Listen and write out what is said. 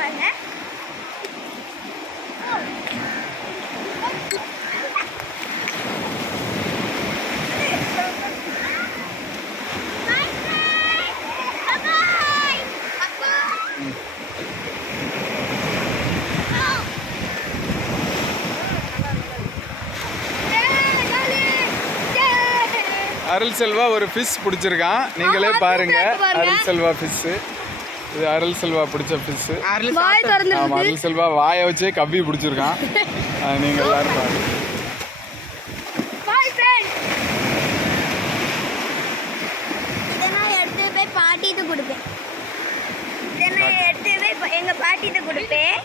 பாருங்க. அருள் செல்வா ஒரு ஃபிஷ் பிடிச்சிருக்கான். நீங்களே பாருங்க. அருள் செல்வா ஃபிஷ். இது அருள் செல்வா பிடிச்ச ஃபிஷ். ஆமாம், அருள் செல்வா வாயை வச்சே கப்பி பிடிச்சிருக்கான். நீங்கள் எல்லாரும் பாருங்க. இதெல்லாம் எடுத்து போய் பாட்டிட்டு கொடுப்பேன். இதெல்லாம் எடுத்து போய் எங்கள் பாட்டிட்டு கொடுப்பேன்.